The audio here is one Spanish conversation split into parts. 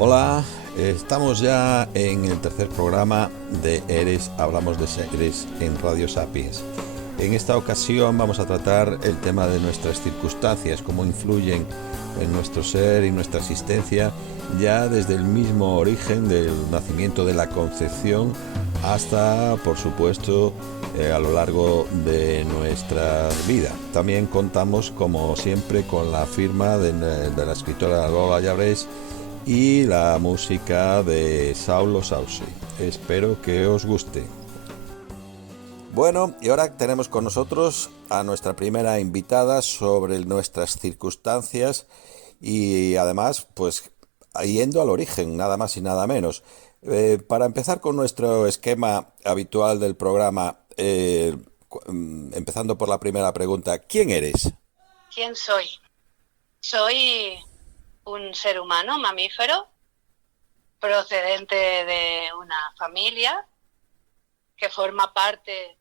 Hola, estamos ya en el tercer programa de Eres, hablamos de seres en Radio Sapiens. En esta ocasión vamos a tratar el tema de nuestras circunstancias, cómo influyen en nuestro ser y nuestra existencia ya desde el mismo origen del nacimiento de la concepción hasta, por supuesto, a lo largo de nuestra vida. También contamos, como siempre, con la firma de la escritora Lola Llabrés y la música de Saulo Sausi. Espero que os guste. Bueno, y ahora tenemos con nosotros a nuestra primera invitada sobre nuestras circunstancias y además, pues, yendo al origen, nada más y nada menos. Para empezar con nuestro esquema habitual del programa, empezando por la primera pregunta, ¿quién eres? ¿Quién soy? Soy un ser humano mamífero procedente de una familia que forma parte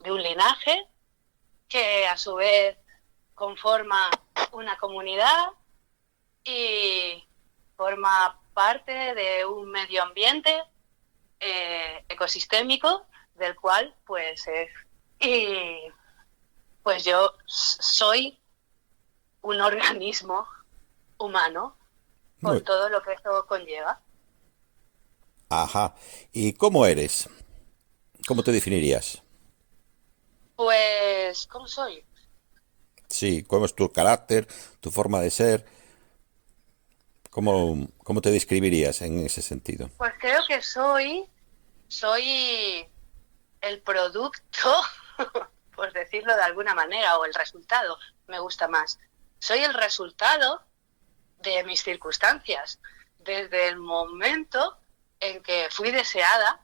de un linaje que a su vez conforma una comunidad y forma parte de un medio ambiente ecosistémico del cual pues es. Y pues yo soy un organismo humano con Muy. todo lo que esto conlleva. Ajá. ¿Y cómo eres? ¿Cómo te definirías? Pues, ¿cómo soy? Sí, ¿cómo es tu carácter, tu forma de ser? ¿Cómo te describirías en ese sentido? Pues creo que soy el producto, por decirlo de alguna manera, o el resultado, me gusta más. Soy el resultado de mis circunstancias, desde el momento en que fui deseada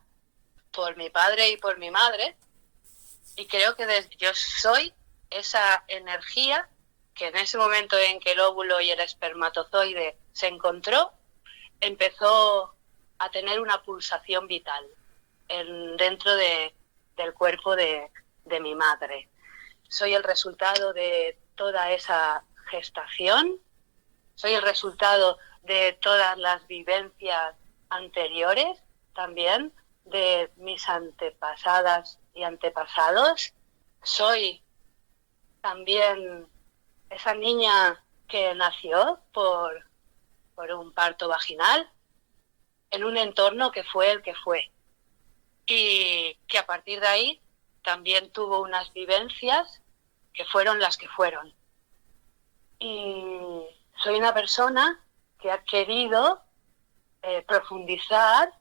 por mi padre y por mi madre, y creo que yo soy esa energía que en ese momento en que el óvulo y el espermatozoide se encontró, empezó a tener una pulsación vital del cuerpo de mi madre. Soy el resultado de toda esa gestación, soy el resultado de todas las vivencias anteriores, también de mis antepasadas y antepasados. Soy también esa niña que nació por un parto vaginal en un entorno que fue el que fue y que a partir de ahí también tuvo unas vivencias que fueron las que fueron. Y soy una persona que ha querido profundizar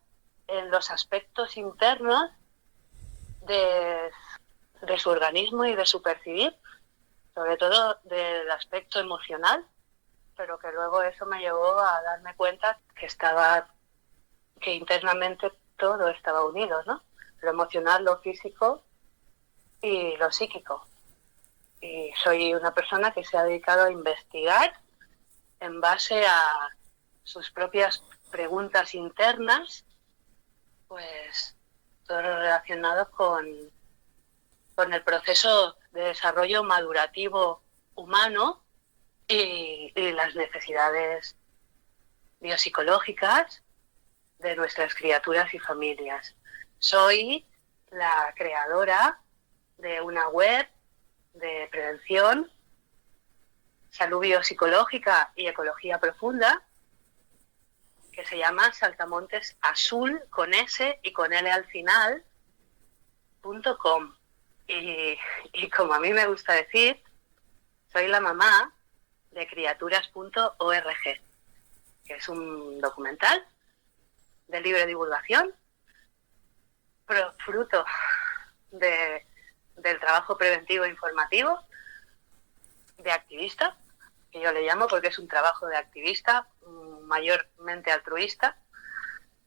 en los aspectos internos de, de su organismo y de su percibir, sobre todo del aspecto emocional, pero que luego eso me llevó a darme cuenta que internamente todo estaba unido, ¿no? Lo emocional, lo físico y lo psíquico. Y soy una persona que se ha dedicado a investigar en base a sus propias preguntas internas, pues todo relacionado con el proceso de desarrollo madurativo humano y las necesidades biopsicológicas de nuestras criaturas y familias. Soy la creadora de una web de prevención, salud biopsicológica y ecología profunda que se llama Saltamontes Azul con S y con L al final .com. Y como a mí me gusta decir, soy la mamá de criaturas.org, que es un documental de libre divulgación, fruto del trabajo preventivo e informativo de activista, que yo le llamo porque es un trabajo de activista, mayormente altruista,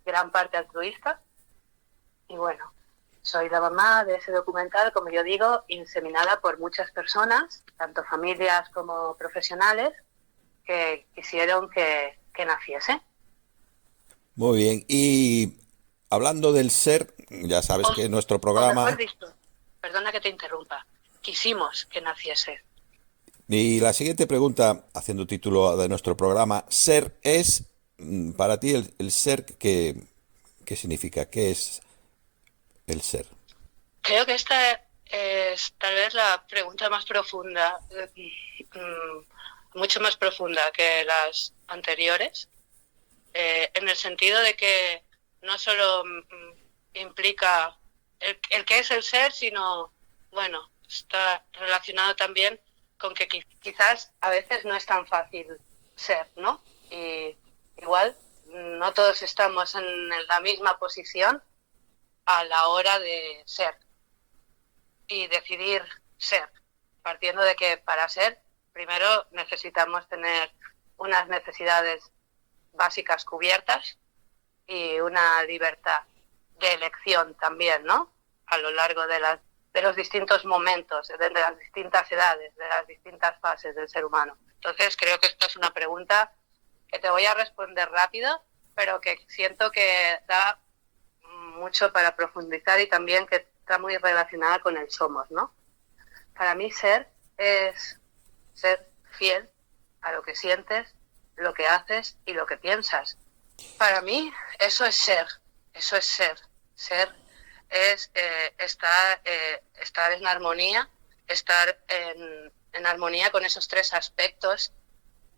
gran parte altruista. Y bueno, soy la mamá de ese documental, como yo digo, inseminada por muchas personas, tanto familias como profesionales, que quisieron que naciese. Muy bien, y hablando del ser, ya sabes que nuestro O mejor programa. dicho, perdona que te interrumpa, quisimos que naciese. Y la siguiente pregunta, haciendo título de nuestro programa, ¿ser es? para ti el ser, ¿qué significa? ¿Qué es el ser? Creo que esta es tal vez la pregunta más profunda, mucho más profunda que las anteriores, en el sentido de que no solo implica el qué es el ser, sino, bueno, está relacionado también con que quizás a veces no es tan fácil ser, ¿no? Y igual no todos estamos en la misma posición a la hora de ser y decidir ser, partiendo de que para ser, primero necesitamos tener unas necesidades básicas cubiertas y una libertad de elección también, ¿no? A lo largo de los distintos momentos, de las distintas edades, de las distintas fases del ser humano. Entonces creo que esta es una pregunta que te voy a responder rápido, pero que siento que da mucho para profundizar y también que está muy relacionada con el somos, ¿no? Para mí ser es ser fiel a lo que sientes, lo que haces y lo que piensas. Para mí eso es ser, eso es ser. Ser es estar en armonía, estar en armonía con esos tres aspectos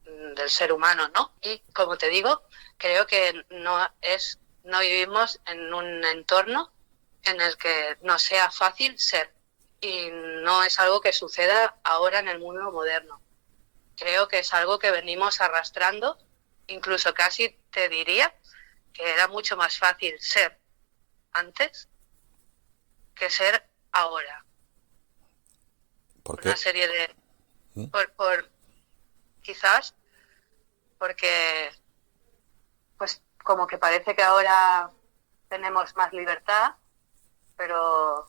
del ser humano, ¿no? Y como te digo, creo que no vivimos en un entorno en el que no sea fácil ser y no es algo que suceda ahora en el mundo moderno. Creo que es algo que venimos arrastrando, incluso casi te diría que era mucho más fácil ser antes que ser ahora. ¿Por Una qué? serie de... ¿Mm? Quizás porque pues como que parece que ahora tenemos más libertad, pero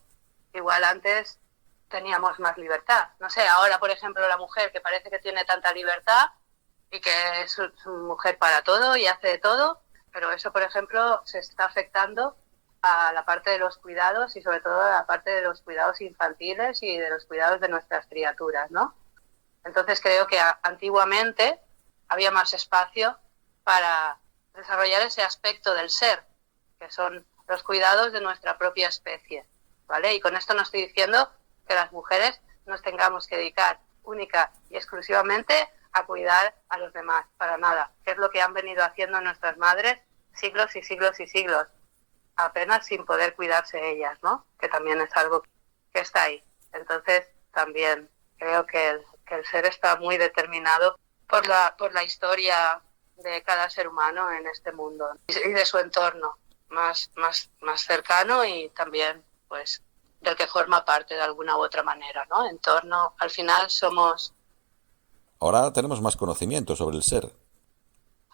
igual antes teníamos más libertad. No sé, ahora, por ejemplo, la mujer que parece que tiene tanta libertad y que es mujer para todo y hace de todo, pero eso, por ejemplo, se está afectando a la parte de los cuidados y sobre todo a la parte de los cuidados infantiles y de los cuidados de nuestras criaturas, ¿no? Entonces creo que antiguamente había más espacio para desarrollar ese aspecto del ser, que son los cuidados de nuestra propia especie, ¿vale? Y con esto no estoy diciendo que las mujeres nos tengamos que dedicar única y exclusivamente a cuidar a los demás, para nada, que es lo que han venido haciendo nuestras madres siglos y siglos y siglos, apenas sin poder cuidarse ellas, ¿no? Que también es algo que está ahí. Entonces, también creo que el ser está muy determinado por la historia de cada ser humano en este mundo y de su entorno más cercano y también, pues, del que forma parte de alguna u otra manera, ¿no? Entorno, al final somos... Ahora tenemos más conocimiento sobre el ser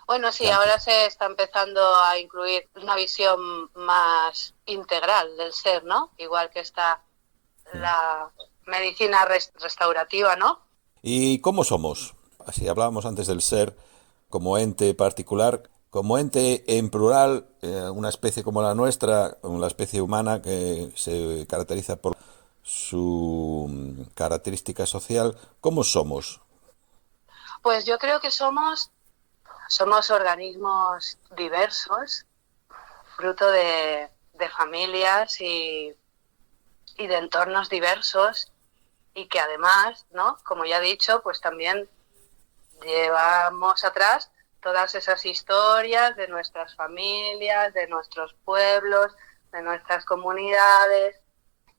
Bueno, que sí, ahora antes. se está empezando a incluir una visión más integral del ser, ¿no? Igual que está Mm. la medicina restaurativa, ¿no? ¿Y cómo somos? Así hablábamos antes del ser como ente particular, como ente en plural, una especie como la nuestra, la especie humana que se caracteriza por su característica social. ¿Cómo somos? Pues yo creo que somos organismos diversos, fruto de familias y de entornos diversos y que además, ¿no? Como ya he dicho, pues también llevamos atrás todas esas historias de nuestras familias, de nuestros pueblos, de nuestras comunidades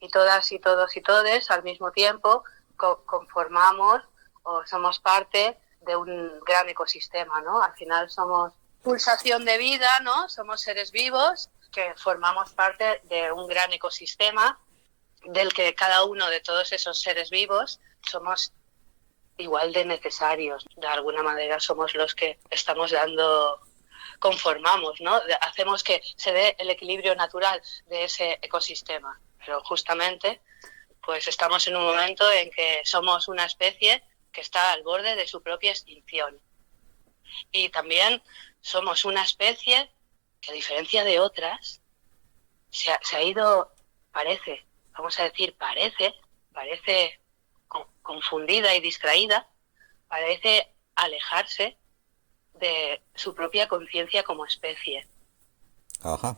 y todas y todos y todes al mismo tiempo conformamos o somos parte de un gran ecosistema, ¿no? Al final somos pulsación de vida, ¿no? Somos seres vivos que formamos parte de un gran ecosistema del que cada uno de todos esos seres vivos somos igual de necesarios. De alguna manera somos los que estamos dando, conformamos, ¿no? Hacemos que se dé el equilibrio natural de ese ecosistema. Pero justamente, pues estamos en un momento en que somos una especie que está al borde de su propia extinción. Y también somos una especie que, a diferencia de otras, se ha ido, vamos a decir, parece confundida y distraída, parece alejarse de su propia conciencia como especie. Ajá.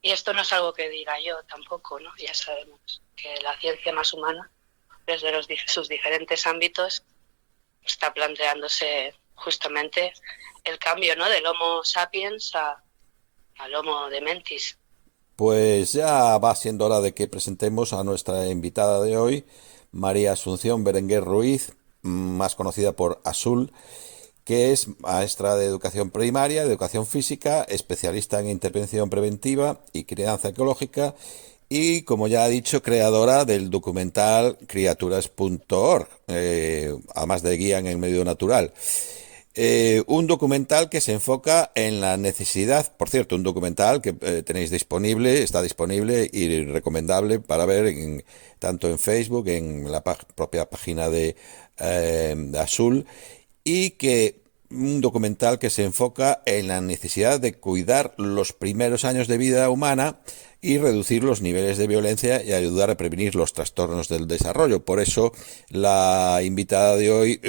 Y esto no es algo que diga yo tampoco, ¿no? Ya sabemos que la ciencia más humana, desde sus diferentes ámbitos, está planteándose justamente el cambio, ¿no? Del Homo sapiens al Homo dementis. Pues ya va siendo hora de que presentemos a nuestra invitada de hoy, María Asunción Berenguer Ruiz, más conocida por Azul, que es maestra de educación primaria, de educación física, especialista en intervención preventiva y crianza ecológica y, como ya ha dicho, creadora del documental criaturas.org, además de guía en el medio natural. Un documental que se enfoca en la necesidad, por cierto, un documental que tenéis disponible, está disponible y recomendable para ver tanto en Facebook, en la propia página de Azul, y que un documental que se enfoca en la necesidad de cuidar los primeros años de vida humana y reducir los niveles de violencia y ayudar a prevenir los trastornos del desarrollo. Por eso la invitada de hoy,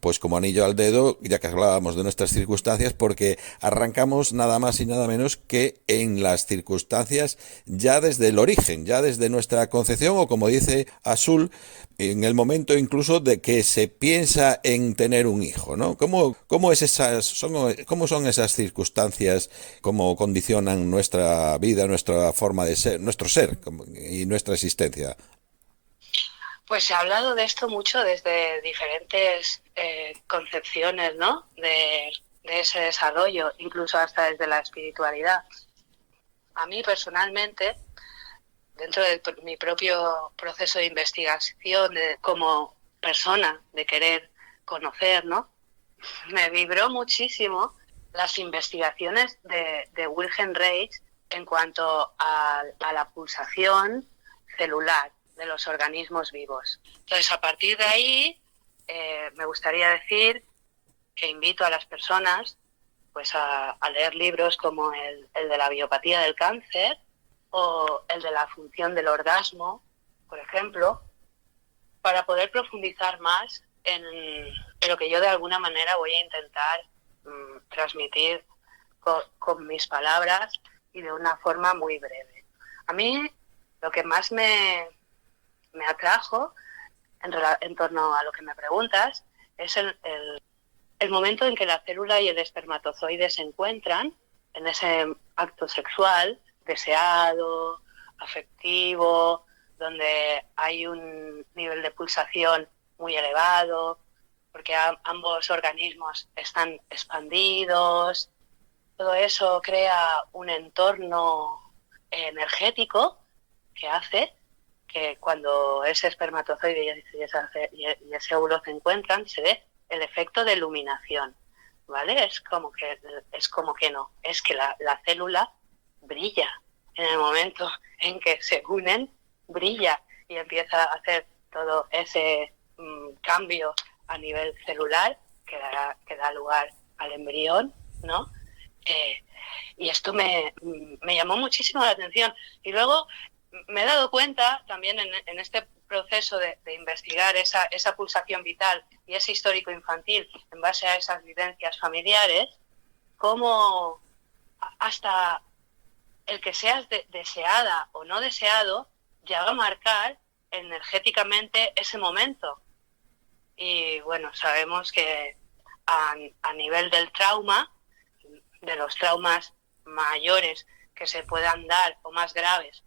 pues como anillo al dedo, ya que hablábamos de nuestras circunstancias, porque arrancamos nada más y nada menos que en las circunstancias ya desde el origen, ya desde nuestra concepción, o como dice Azul, en el momento incluso de que se piensa en tener un hijo, ¿no? ¿Cómo son esas circunstancias? ¿Cómo condicionan nuestra vida, nuestra forma de ser, nuestro ser y nuestra existencia? Pues se ha hablado de esto mucho desde diferentes concepciones, ¿no? De ese desarrollo, incluso hasta desde la espiritualidad. A mí personalmente, dentro de mi propio proceso de investigación como persona, de querer conocer, ¿no? Me vibró muchísimo las investigaciones de Wilhelm Reich en cuanto a la pulsación celular de los organismos vivos. Entonces, a partir de ahí, me gustaría decir que invito a las personas pues a leer libros como el de la biopatía del cáncer o el de la función del orgasmo, por ejemplo, para poder profundizar más en lo que yo de alguna manera voy a intentar transmitir con mis palabras y de una forma muy breve. A mí lo que más me atrajo en torno a lo que me preguntas es el momento en que la célula y el espermatozoide se encuentran en ese acto sexual deseado, afectivo, donde hay un nivel de pulsación muy elevado, porque ambos organismos están expandidos. Todo eso crea un entorno energético que hace que cuando ese espermatozoide y ese óvulo se encuentran, se dé el efecto de iluminación, ¿vale? Es como que no, es que la célula brilla en el momento en que se unen, brilla y empieza a hacer todo ese cambio a nivel celular que da lugar al embrión, ¿no? Y esto me llamó muchísimo la atención. Y luego me he dado cuenta también en este proceso de investigar esa pulsación vital y ese histórico infantil en base a esas vivencias familiares, cómo hasta el que seas deseada o no deseado ya va a marcar energéticamente ese momento. Y bueno, sabemos que a nivel del trauma, de los traumas mayores que se puedan dar o más graves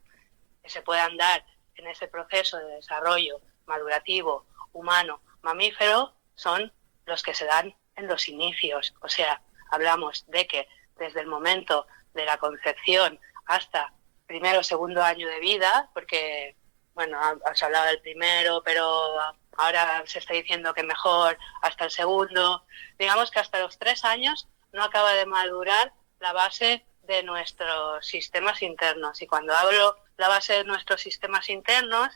que se puedan dar en ese proceso de desarrollo madurativo, humano, mamífero, son los que se dan en los inicios. O sea, hablamos de que desde el momento de la concepción hasta primero o segundo año de vida, porque, bueno, has hablado del primero, pero ahora se está diciendo que mejor hasta el segundo. Digamos que hasta los 3 años no acaba de madurar la base de nuestros sistemas internos. Y cuando hablo la base de nuestros sistemas internos,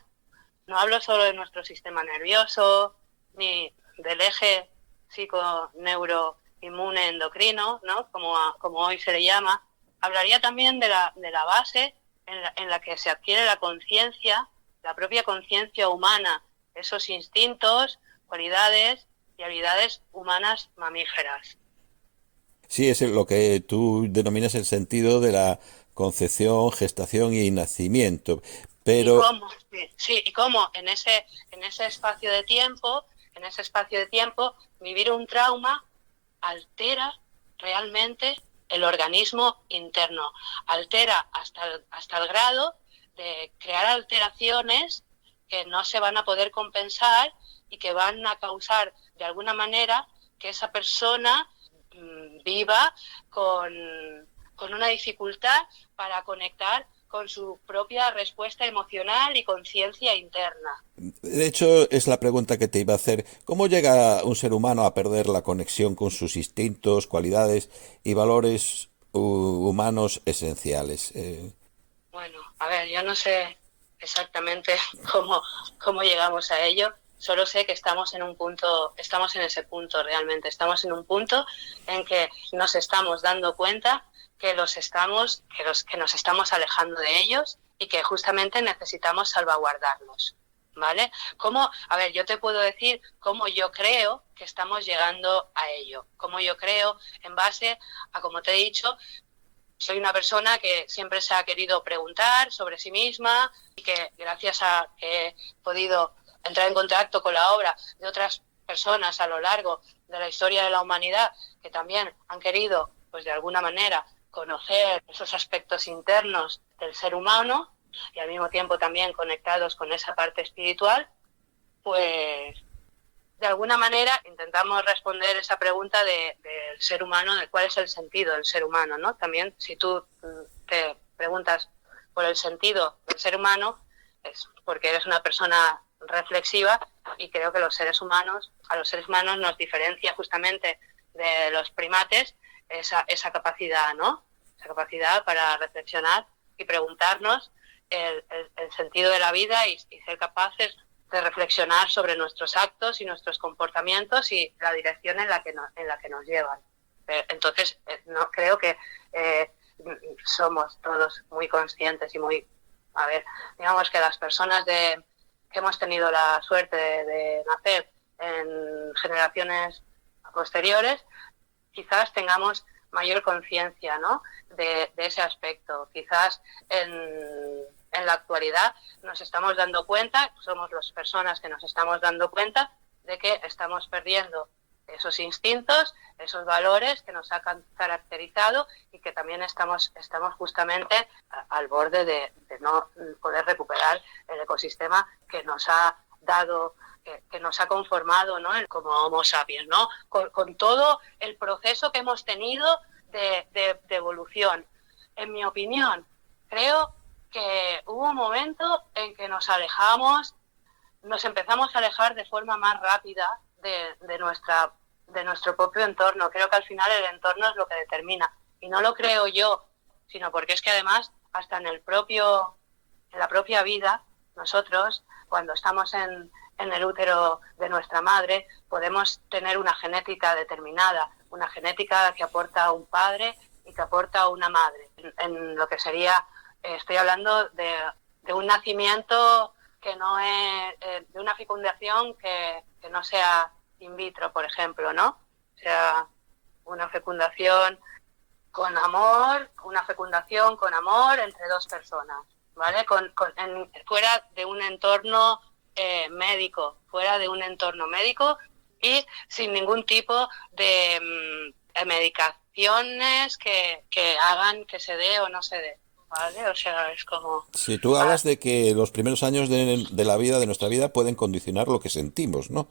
no hablo solo de nuestro sistema nervioso, ni del eje psico-neuro-inmune endocrino, ¿no? Como hoy se le llama. Hablaría también de la base en la que se adquiere la conciencia, la propia conciencia humana, esos instintos, cualidades y habilidades humanas mamíferas. Sí, es lo que tú denominas el sentido de la concepción, gestación y nacimiento. Y Pero cómo, sí, sí, y cómo en ese espacio de tiempo, vivir un trauma altera realmente el organismo interno, altera hasta el grado de crear alteraciones que no se van a poder compensar y que van a causar de alguna manera que esa persona viva con una dificultad para conectar con su propia respuesta emocional y conciencia interna. de hecho es la pregunta que te iba a hacer. ¿Cómo llega un ser humano a perder la conexión con sus instintos, cualidades y valores humanos esenciales? Bueno, a ver, yo no sé exactamente cómo, cómo llegamos a ello. Solo sé que estamos en un punto, estamos en ese punto realmente. Estamos en un punto en que nos estamos dando cuenta que nos estamos alejando de ellos y que justamente necesitamos salvaguardarlos. ¿Vale? ¿Cómo? A ver, yo te puedo decir cómo yo creo que estamos llegando a ello. Cómo yo creo en base a, como te he dicho, soy una persona que siempre se ha querido preguntar sobre sí misma y que gracias a que he podido entrar en contacto con la obra de otras personas a lo largo de la historia de la humanidad que también han querido, pues de alguna manera, conocer esos aspectos internos del ser humano y al mismo tiempo también conectados con esa parte espiritual, pues de alguna manera intentamos responder esa pregunta del ser humano, de cuál es el sentido del ser humano, ¿no? También si tú te preguntas por el sentido del ser humano, es porque eres una persona reflexiva y creo que a los seres humanos nos diferencia justamente de los primates esa capacidad, ¿no? Esa capacidad para reflexionar y preguntarnos el sentido de la vida y ser capaces de reflexionar sobre nuestros actos y nuestros comportamientos y la dirección en la que nos llevan. Entonces, no creo que somos todos muy conscientes y muy, a ver, digamos que las personas que hemos tenido la suerte de nacer en generaciones posteriores, quizás tengamos mayor conciencia, ¿no? de ese aspecto. Quizás en la actualidad nos estamos dando cuenta, somos las personas que nos estamos dando cuenta de que estamos perdiendo esos instintos, esos valores que nos han caracterizado y que también estamos justamente al borde de no poder recuperar el ecosistema que nos ha dado, que nos ha conformado, ¿no? Como Homo sapiens, ¿no? Con todo el proceso que hemos tenido de evolución. En mi opinión, creo que hubo un momento en que nos empezamos a alejar de forma más rápida de nuestro propio entorno. Creo que al final el entorno es lo que determina. Y no lo creo yo, sino porque es que además hasta en la propia vida, nosotros, cuando estamos en el útero de nuestra madre, podemos tener una genética determinada, una genética que aporta un padre y que aporta una madre. En lo que sería, estoy hablando de un nacimiento que no es, de una fecundación que no sea in vitro, por ejemplo, ¿no? O sea, una fecundación con amor entre dos personas, ¿vale? Fuera de un entorno médico y sin ningún tipo de medicaciones que hagan que se dé o no se dé, ¿vale? O sea, es como... Si tú hablas de que los primeros años de la vida, de nuestra vida, pueden condicionar lo que sentimos, ¿no?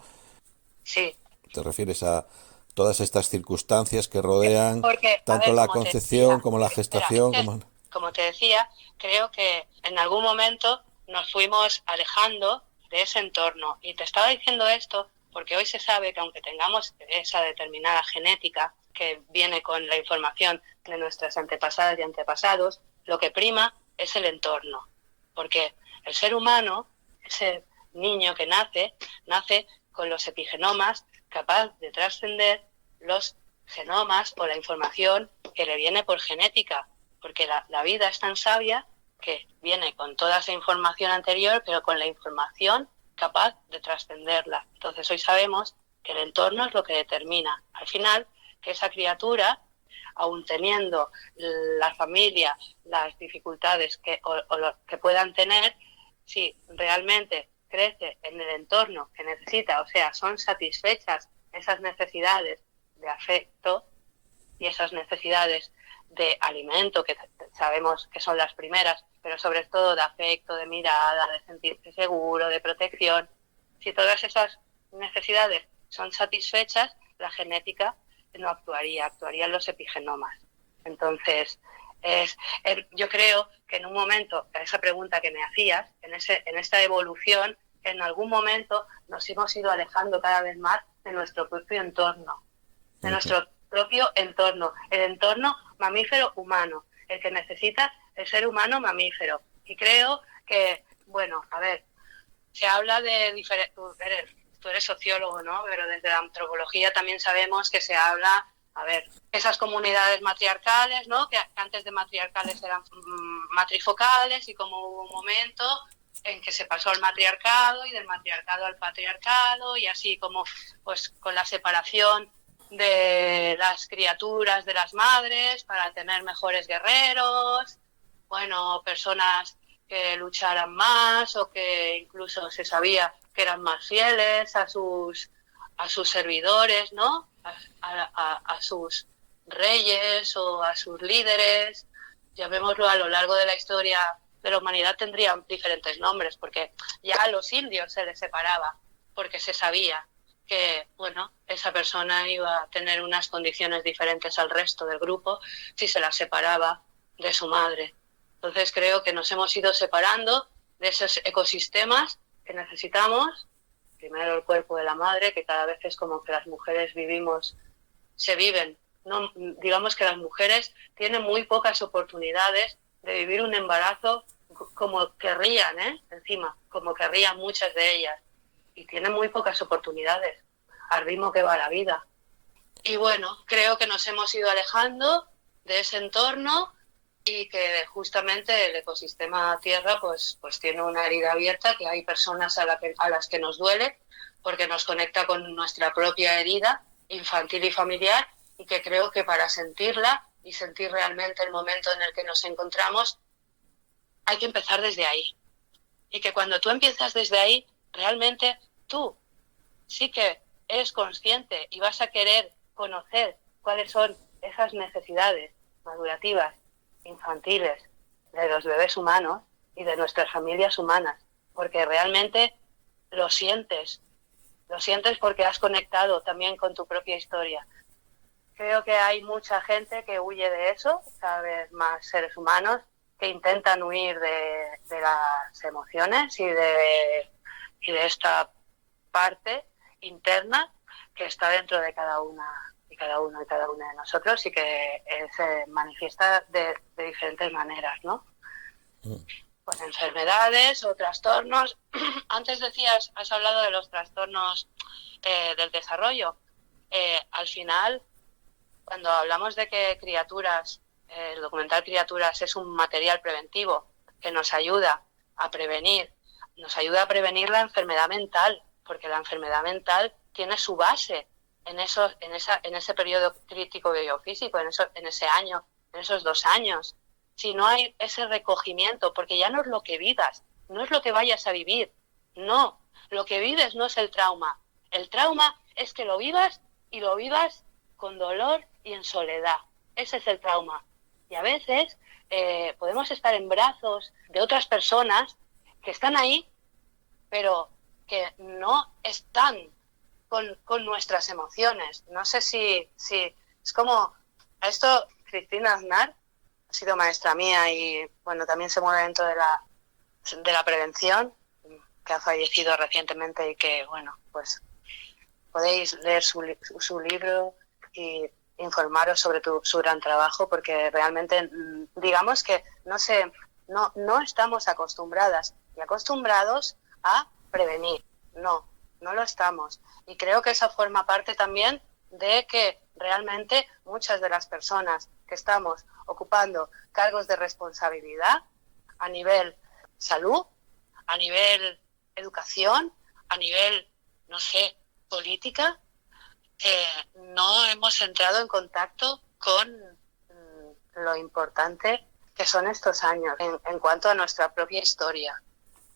Sí, Te refieres a todas estas circunstancias que rodean porque, a tanto ver, la como te concepción decía, como la espera, es gestación, que, como... como te decía, creo que en algún momento nos fuimos alejando de ese entorno. Y te estaba diciendo esto porque hoy se sabe que aunque tengamos esa determinada genética que viene con la información de nuestras antepasadas y antepasados, lo que prima es el entorno. Porque el ser humano, ese niño que nace con los epigenomas capaz de trascender los genomas o la información que le viene por genética, porque la vida es tan sabia que viene con toda esa información anterior, pero con la información capaz de trascenderla. Entonces hoy sabemos que el entorno es lo que determina, al final, que esa criatura aun teniendo la familia las dificultades o lo que puedan tener, si realmente crece en el entorno que necesita, o sea, son satisfechas esas necesidades de afecto y esas necesidades de alimento, que sabemos que son las primeras, pero sobre todo de afecto, de mirada, de sentirse seguro, de protección. Si todas esas necesidades son satisfechas, la genética no actuarían los epigenomas. Entonces, yo creo que en un momento, esa pregunta que me hacías, en esta evolución, en algún momento nos hemos ido alejando cada vez más de nuestro propio entorno, el entorno mamífero humano, el que necesita el ser humano mamífero. Y creo que, bueno, a ver, se habla de diferentes... Tú eres sociólogo, ¿no? Pero desde la antropología también sabemos que se habla, a ver, esas comunidades matriarcales, ¿no? Que antes de matriarcales eran matrifocales, y como hubo un momento en que se pasó al matriarcado y del matriarcado al patriarcado, y así como pues con la separación de las criaturas de las madres para tener mejores guerreros, bueno, personas que lucharan más o que incluso se sabía que eran más fieles a sus servidores, ¿no? A sus reyes o a sus líderes. Llamémoslo, a lo largo de la historia de la humanidad tendrían diferentes nombres, porque ya a los indios se les separaba, porque se sabía que, bueno, esa persona iba a tener unas condiciones diferentes al resto del grupo si se la separaba de su madre. Entonces creo que nos hemos ido separando de esos ecosistemas que necesitamos. Primero el cuerpo de la madre, que cada vez es como que las mujeres no, digamos que las mujeres tienen muy pocas oportunidades de vivir un embarazo como querrían, encima, como querrían muchas de ellas, y tienen muy pocas oportunidades al ritmo que va la vida. Y bueno, creo que nos hemos ido alejando de ese entorno, y que justamente el ecosistema Tierra pues tiene una herida abierta, que hay personas a las que nos duele, porque nos conecta con nuestra propia herida infantil y familiar, y que creo que para sentirla y sentir realmente el momento en el que nos encontramos, hay que empezar desde ahí. Y que cuando tú empiezas desde ahí, realmente tú sí que eres consciente y vas a querer conocer cuáles son esas necesidades madurativas infantiles de los bebés humanos y de nuestras familias humanas, porque realmente lo sientes porque has conectado también con tu propia historia. Creo que hay mucha gente que huye de eso, cada vez más seres humanos que intentan huir de las emociones y de esta parte interna que está dentro de cada uno y cada una de nosotros, y que se manifiesta de diferentes maneras, ¿no? Pues enfermedades o trastornos. Antes has hablado de los trastornos del desarrollo. Al final, cuando hablamos de que el documental Criaturas es un material preventivo que nos ayuda a prevenir la enfermedad mental, porque la enfermedad mental tiene su base en ese periodo crítico biofísico, en ese año, en esos 2 años. Si no hay ese recogimiento, porque ya no es lo que vivas, no es lo que vayas a vivir, no, lo que vives no es el trauma es que lo vivas, y lo vivas con dolor y en soledad. Ese es el trauma. Y a veces podemos estar en brazos de otras personas que están ahí, pero que no están con nuestras emociones. No sé si es como... Esto, Cristina Aznar ha sido maestra mía, y bueno, también se mueve dentro de la prevención, que ha fallecido recientemente, y que, bueno, pues podéis leer su libro y informaros sobre su gran trabajo, porque realmente, digamos que no estamos acostumbradas y acostumbrados a prevenir. No lo estamos. Y creo que eso forma parte también de que realmente muchas de las personas que estamos ocupando cargos de responsabilidad a nivel salud, a nivel educación, a nivel, no sé, política, no hemos entrado en contacto con lo importante que son estos años en cuanto a nuestra propia historia.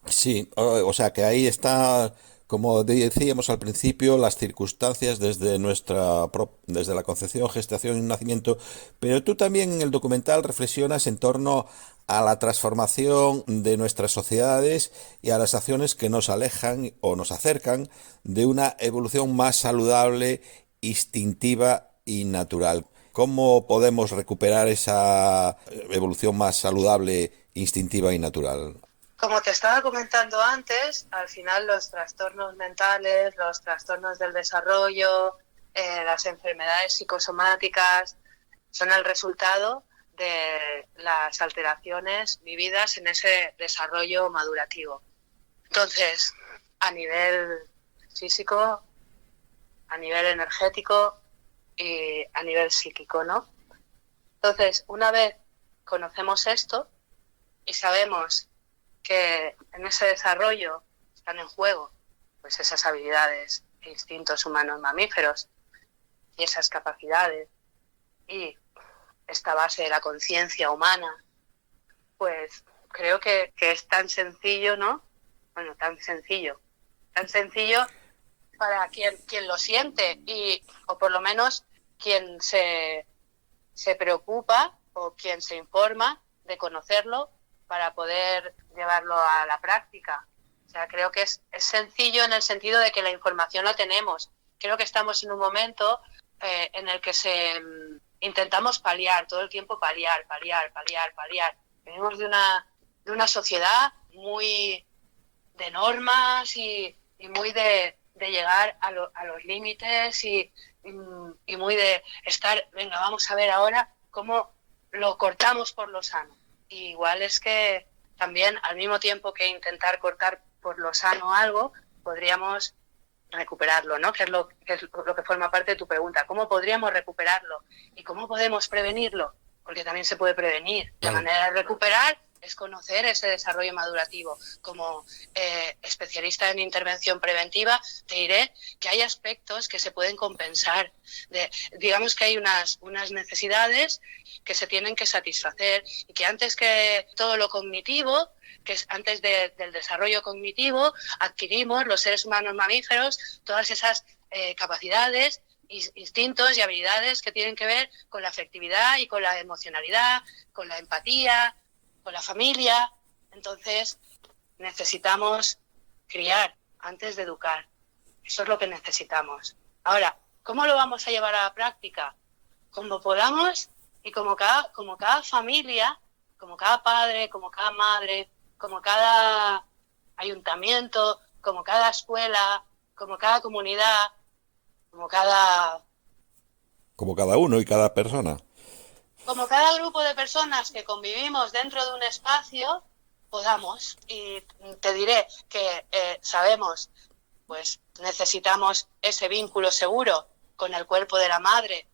Sí, o sea que ahí está, como decíamos al principio, las circunstancias desde desde la concepción, gestación y nacimiento, pero tú también en el documental reflexionas en torno a la transformación de nuestras sociedades y a las acciones que nos alejan o nos acercan de una evolución más saludable, instintiva y natural. ¿Cómo podemos recuperar esa evolución más saludable, instintiva y natural? Como te estaba comentando antes, al final los trastornos mentales, los trastornos del desarrollo, las enfermedades psicosomáticas son el resultado de las alteraciones vividas en ese desarrollo madurativo. Entonces, a nivel físico, a nivel energético y a nivel psíquico, ¿no? Entonces, una vez conocemos esto y sabemos que en ese desarrollo están en juego pues esas habilidades e instintos humanos mamíferos y esas capacidades y esta base de la conciencia humana, pues creo que es tan sencillo, ¿no? Bueno, tan sencillo para quien lo siente o por lo menos quien se preocupa o quien se informa de conocerlo para poder llevarlo a la práctica. O sea, creo que es sencillo en el sentido de que la información la tenemos. Creo que estamos en un momento en el que intentamos paliar, todo el tiempo paliar. Venimos de una sociedad muy de normas y muy de llegar a los límites y muy de estar, venga, vamos a ver ahora cómo lo cortamos por lo sano. Y igual es que también al mismo tiempo que intentar cortar por lo sano algo, podríamos recuperarlo, ¿no? Que es lo que forma parte de tu pregunta. ¿Cómo podríamos recuperarlo? ¿Y cómo podemos prevenirlo? Porque también se puede prevenir. La manera de recuperar es conocer ese desarrollo madurativo. Como especialista en intervención preventiva, te diré que hay aspectos que se pueden compensar. Digamos que hay unas necesidades que se tienen que satisfacer y que antes que todo lo cognitivo, que es antes del desarrollo cognitivo, adquirimos los seres humanos mamíferos todas esas capacidades, instintos y habilidades que tienen que ver con la afectividad y con la emocionalidad, con la empatía, con la familia. Entonces necesitamos criar antes de educar. Eso es lo que necesitamos. Ahora, ¿cómo lo vamos a llevar a la práctica? Como podamos y como cada familia, como cada padre, como cada madre, como cada ayuntamiento, como cada escuela, como cada comunidad, como cada uno y cada persona. Como cada grupo de personas que convivimos dentro de un espacio, podamos. Y te diré que sabemos, pues necesitamos ese vínculo seguro con el cuerpo de la madre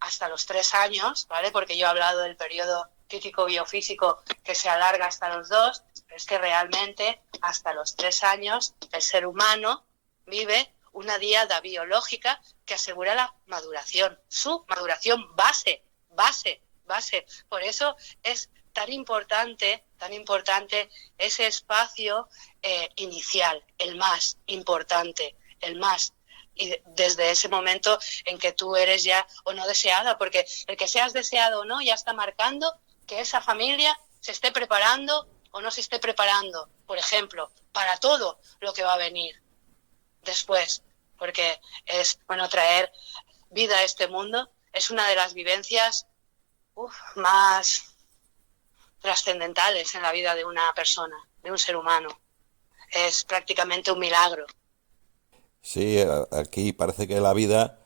hasta los 3 años, ¿vale? Porque yo he hablado del periodo físico-biofísico que se alarga hasta los 2, pero es que realmente hasta los 3 años el ser humano vive una diada biológica que asegura la maduración, su maduración base. Por eso es tan importante ese espacio inicial, el más importante, y desde ese momento en que tú eres ya o no deseada, porque el que seas deseado o no ya está marcando que esa familia se esté preparando o no se esté preparando, por ejemplo, para todo lo que va a venir después, porque es, bueno, traer vida a este mundo es una de las vivencias más trascendentales en la vida de una persona, de un ser humano. Es prácticamente un milagro. Sí, aquí parece que la vida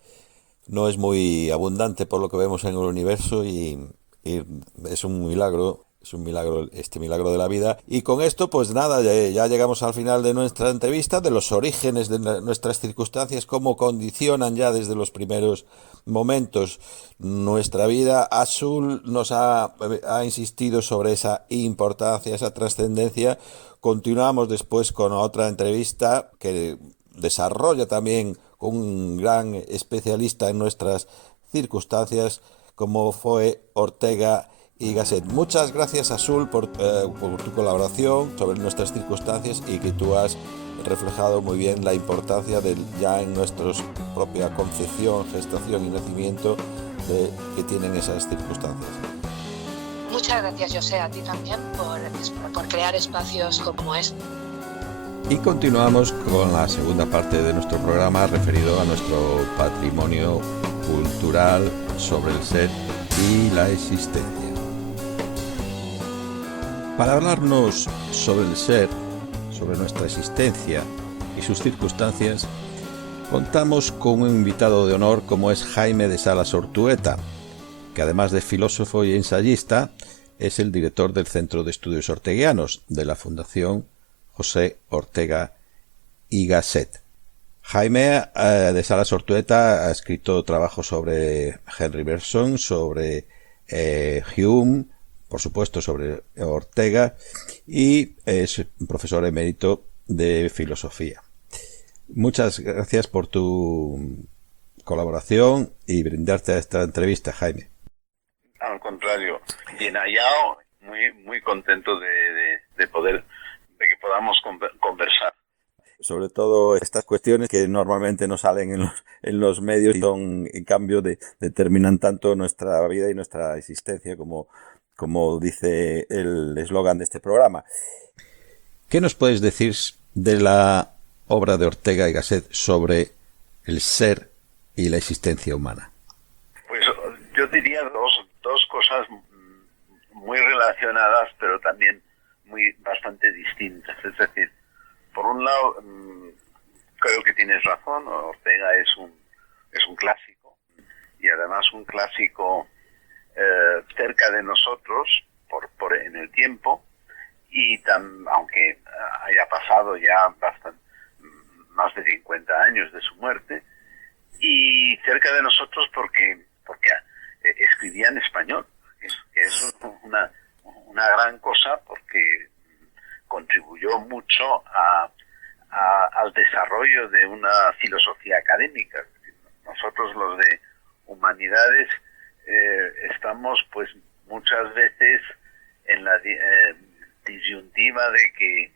no es muy abundante por lo que vemos en el universo y es un milagro, este milagro de la vida. Y con esto, pues nada, ya llegamos al final de nuestra entrevista, de los orígenes de nuestras circunstancias, cómo condicionan ya desde los primeros momentos nuestra vida. Azul nos ha insistido sobre esa importancia, esa trascendencia. Continuamos después con otra entrevista que desarrolla también con un gran especialista en nuestras circunstancias, como fue Ortega y Gasset. Muchas gracias, Azul, por tu colaboración sobre nuestras circunstancias y que tú has reflejado muy bien la importancia ya en nuestra propia concepción, gestación y nacimiento que tienen esas circunstancias. Muchas gracias, José, a ti también por crear espacios como este. Y continuamos con la segunda parte de nuestro programa referido a nuestro patrimonio cultural sobre el ser y la existencia. Para hablarnos sobre el ser, sobre nuestra existencia y sus circunstancias, contamos con un invitado de honor como es Jaime de Salas Ortueta, que además de filósofo y ensayista, es el director del Centro de Estudios Orteguianos de la Fundación José Ortega y Gasset. Jaime de Salas Ortueta ha escrito trabajos sobre Henry Bergson, sobre Hume, por supuesto sobre Ortega, y es profesor emérito de filosofía. Muchas gracias por tu colaboración y brindarte a esta entrevista, Jaime. Al contrario, bien hallado, muy contento de que podamos conversar. Sobre todo estas cuestiones que normalmente no salen en los medios y son, en cambio, determinan tanto nuestra vida y nuestra existencia, como dice el eslogan de este programa. ¿Qué nos puedes decir de la obra de Ortega y Gasset sobre el ser y la existencia humana? Pues yo diría dos cosas muy relacionadas, pero también bastante distintas. Es decir, por un lado, creo que tienes razón, Ortega es un clásico, y además un clásico cerca de nosotros en el tiempo, y aunque haya pasado ya más de 50 años de su muerte, y cerca de nosotros porque escribía en español, que es una gran cosa, porque contribuyó mucho al desarrollo de una filosofía académica. Nosotros, los de humanidades, estamos pues muchas veces en la disyuntiva de que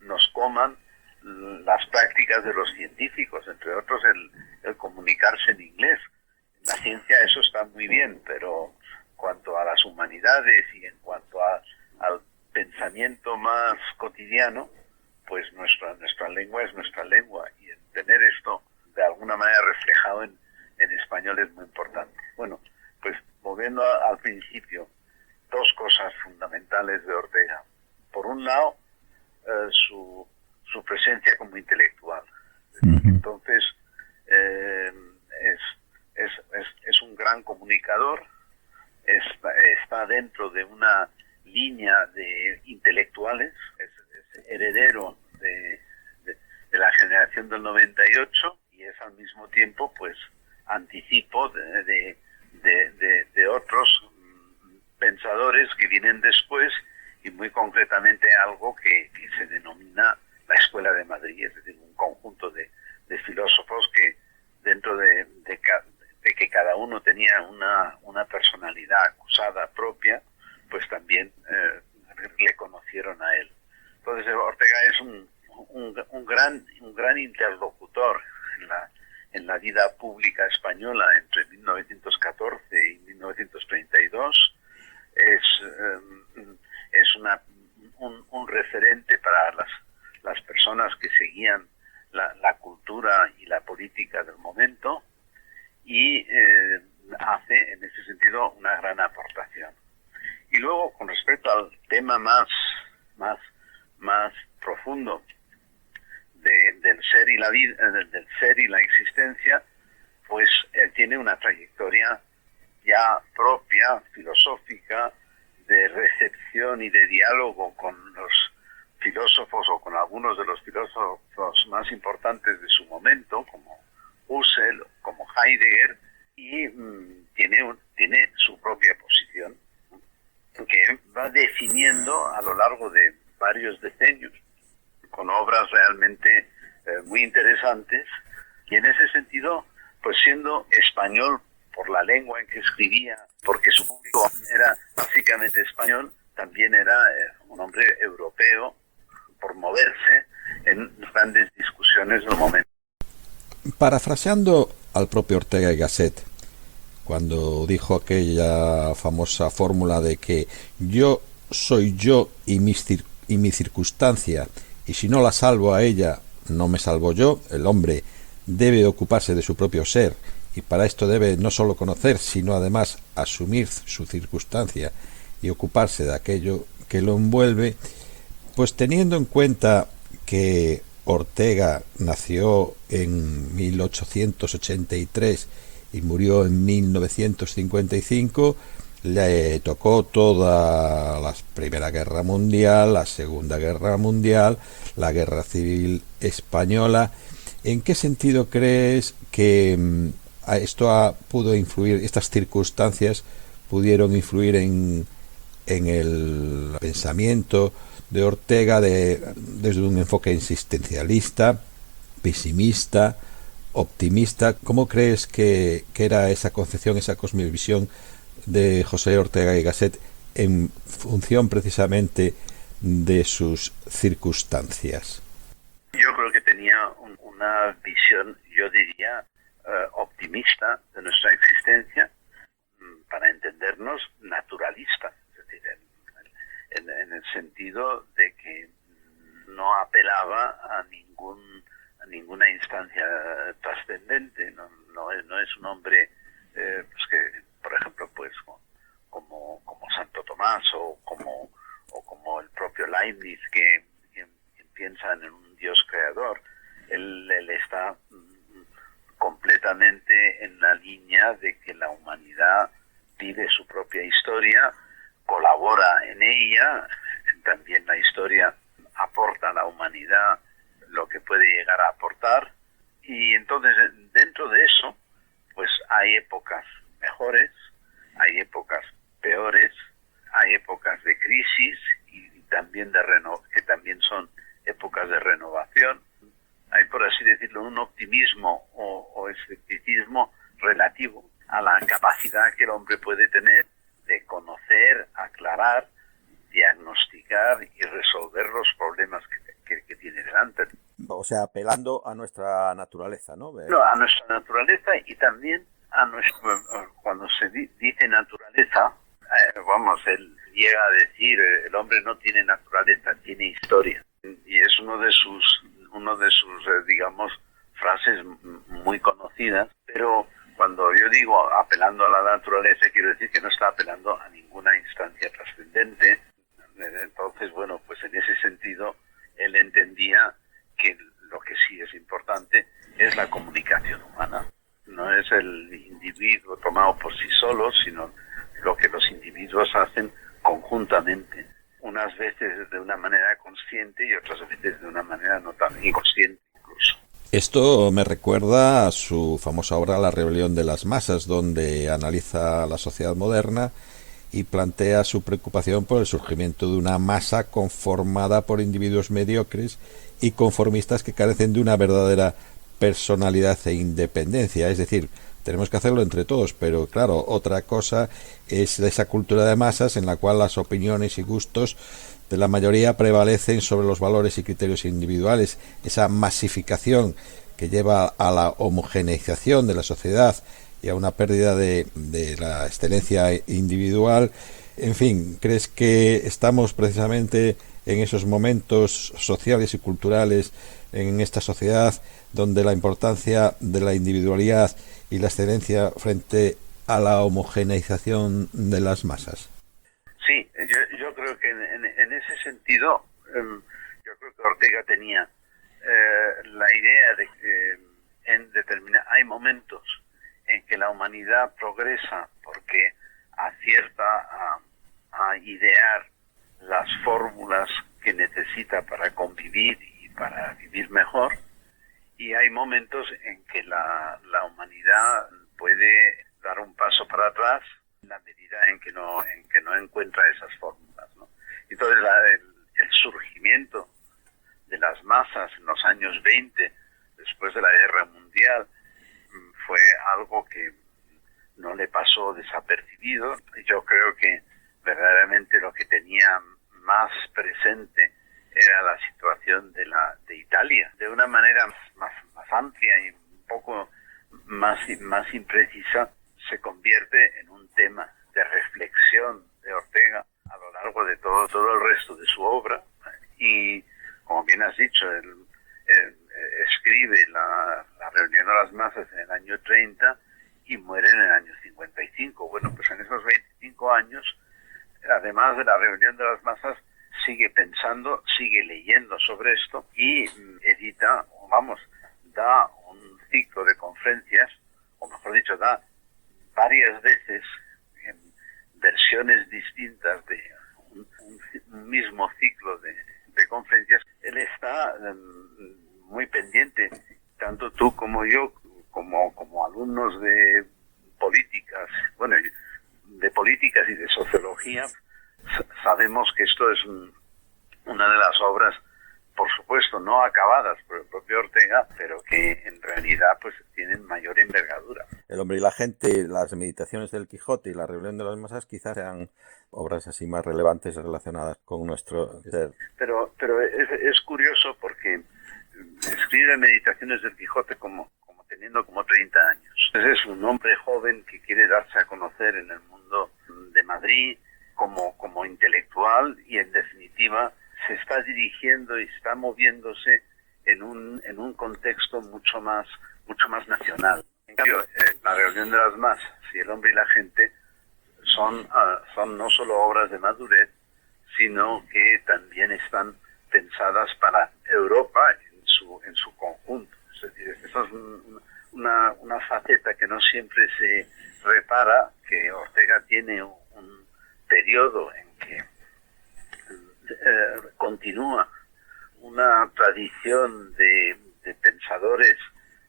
nos coman las prácticas de los científicos, entre otros el comunicarse en inglés. En la ciencia eso está muy bien, pero cuanto a las humanidades y en cuanto al pensamiento más cotidiano, pues nuestra lengua es nuestra lengua, y tener esto de alguna manera reflejado en español es muy importante. Bueno, pues volviendo al principio, dos cosas fundamentales de Ortega. Por un lado, su presencia como intelectual. Entonces, es un gran comunicador, está dentro de una línea de intelectuales, es heredero de la generación del 98, y es al mismo tiempo pues anticipo de otros pensadores que vienen después, y muy concretamente algo que se denomina la Escuela de Madrid, es decir, un conjunto de filósofos que dentro de que cada uno tenía una personalidad acusada propia, pues también le conocieron a él. Entonces Ortega es un gran interlocutor en la vida pública española entre 1914 y 1932. Es un referente para las personas que seguían la cultura y la política del momento, y hace en ese sentido una gran aportación. Y luego, con respecto al tema más profundo del ser y la vida, del ser y la existencia, pues él tiene una trayectoria ya propia, filosófica, de recepción y de diálogo con los filósofos, o con algunos de los filósofos más importantes de su momento, como Husserl, como Heidegger, y tiene su propia posición, que va definiendo a lo largo de varios decenios, con obras realmente muy interesantes, y en ese sentido, pues siendo español por la lengua en que escribía, porque su público era básicamente español, también era un hombre europeo por moverse en grandes discusiones del momento. Parafraseando al propio Ortega y Gasset, cuando dijo aquella famosa fórmula de que yo soy yo y mi circunstancia, y si no la salvo a ella, no me salvo yo, el hombre debe ocuparse de su propio ser, y para esto debe no solo conocer, sino además asumir su circunstancia y ocuparse de aquello que lo envuelve, pues teniendo en cuenta que Ortega nació en 1883 y murió en 1955, le tocó toda la Primera Guerra Mundial, la Segunda Guerra Mundial, la Guerra Civil Española. ¿En qué sentido crees que pudo influir, estas circunstancias pudieron influir en el pensamiento de Ortega desde un enfoque existencialista, pesimista, optimista? ¿Cómo crees que era esa concepción, esa cosmovisión de José Ortega y Gasset en función precisamente de sus circunstancias? Yo creo que tenía una visión, yo diría, optimista de nuestra existencia, para entendernos, naturalista, es decir, en el sentido de que no apelaba a ninguna instancia trascendente, no es un hombre pues que, por ejemplo, pues como Santo Tomás o como el propio Leibniz, que piensan en un Dios creador. Él está completamente en la línea de que la humanidad vive su propia historia, colabora en ella, también la historia aporta a la humanidad lo que puede llegar a aportar, y entonces dentro de eso pues hay épocas mejores, hay épocas peores, hay épocas de crisis y también que también son épocas de renovación. Hay, por así decirlo, un optimismo o escepticismo relativo a la capacidad que el hombre puede tener de conocer, aclarar, diagnosticar y resolver los problemas que tiene delante. O sea, apelando a nuestra naturaleza, ¿no? No, a nuestra naturaleza, y también a nuestro, cuando se dice naturaleza, él llega a decir, el hombre no tiene naturaleza, tiene historia. Y es uno de sus digamos, frases muy conocidas, pero cuando yo digo apelando a la naturaleza, quiero decir que no está apelando a ninguna instancia trascendente. Entonces, bueno, pues en ese sentido, él entendía que lo que sí es importante es la comunicación humana. No es el individuo tomado por sí solo, sino lo que los individuos hacen conjuntamente. Unas veces de una manera consciente y otras veces de una manera no tan inconsciente incluso. Esto me recuerda a su famosa obra La rebelión de las masas, donde analiza la sociedad moderna y plantea su preocupación por el surgimiento de una masa conformada por individuos mediocres y conformistas que carecen de una verdadera personalidad e independencia. Es decir, tenemos que hacerlo entre todos, pero claro, otra cosa es esa cultura de masas en la cual las opiniones y gustos de la mayoría prevalecen sobre los valores y criterios individuales, esa masificación que lleva a la homogeneización de la sociedad y a una pérdida de la excelencia individual. En fin, ¿crees que estamos precisamente en esos momentos sociales y culturales en esta sociedad donde la importancia de la individualidad y la excelencia frente a la homogeneización de las masas? Sí, yo creo que en ese sentido, yo creo que Ortega tenía la idea de que hay momentos en que la humanidad progresa porque acierta a idear las fórmulas que necesita para convivir y para vivir mejor, y hay momentos en que la humanidad puede dar un paso para atrás en la medida en que no encuentra esas fórmulas, ¿no? Entonces el surgimiento de las masas en los años 20, después de la Guerra Mundial, fue algo que no le pasó desapercibido. Yo creo que verdaderamente lo que tenía más presente era la situación de Italia, de una manera más amplia y un poco más imprecisa, se convierte en un tema de reflexión de Ortega a lo largo de todo el resto de su obra. Y como bien has dicho, él escribe la reunión de las masas en el año 30 y muere en el año 55. Bueno, pues en esos 25 años, además de la reunión de las masas, sigue pensando, sigue leyendo sobre esto y da un ciclo de conferencias, o mejor dicho, da varias veces en versiones distintas de un mismo ciclo de conferencias. Él está muy pendiente, tanto tú como yo, como alumnos de políticas, de políticas y de sociología, sabemos que esto es una de las obras, por supuesto, no acabadas por el propio Ortega, pero que en realidad pues tienen mayor envergadura. El hombre y la gente, las meditaciones del Quijote y la reunión de las masas quizás sean obras así más relevantes relacionadas con nuestro ser. Pero es curioso porque escribe meditaciones del Quijote como teniendo como 30 años. Es un hombre joven que quiere darse a conocer en el mundo de Madrid como intelectual, y en definitiva se está dirigiendo y está moviéndose en un contexto mucho más nacional. En cambio, la reunión de las masas y el hombre y la gente son no solo obras de madurez, sino que también están pensadas para Europa en su conjunto. Es decir, eso es una faceta que no siempre se repara, que Ortega tiene un periodo en que continúa una tradición de pensadores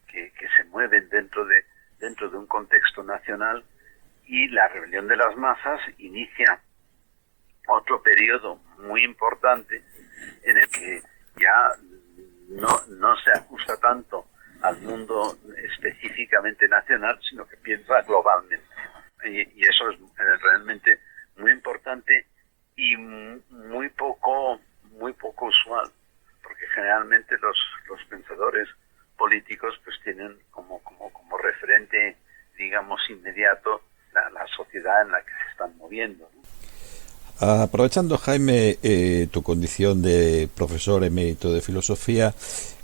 que se mueven dentro de un contexto nacional, y la rebelión de las masas inicia otro periodo muy importante en el que ya no se ajusta tanto al mundo específicamente nacional, sino que piensa globalmente. Y eso es realmente muy importante y muy poco usual, porque generalmente los pensadores políticos pues tienen como referente, digamos, inmediato la sociedad en la que se están moviendo, ¿no? Aprovechando, Jaime, tu condición de profesor emérito de filosofía,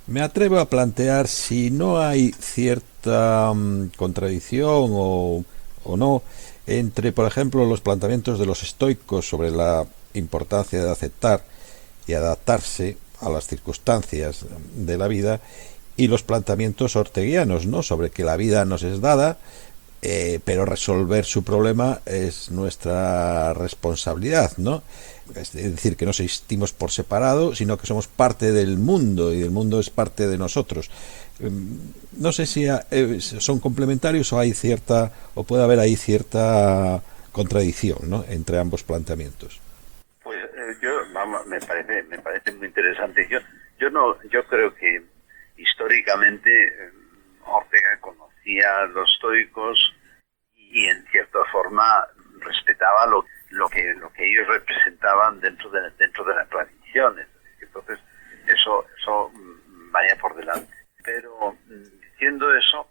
me atrevo a plantear si no hay cierta contradicción o no entre, por ejemplo, los planteamientos de los estoicos sobre la importancia de aceptar y adaptarse a las circunstancias de la vida, y los planteamientos orteguianos, ¿no?, sobre que la vida nos es dada, pero resolver su problema es nuestra responsabilidad, ¿no? Es decir, que no existimos por separado, sino que somos parte del mundo y el mundo es parte de nosotros. No sé si son complementarios o puede haber ahí cierta contradicción, ¿no?, entre ambos planteamientos. Pues me parece muy interesante. Yo creo que históricamente Ortega conocía a los estoicos y en cierta forma respetaba lo que ellos representaban dentro de la tradición. Entonces eso vaya por delante. Pero diciendo eso,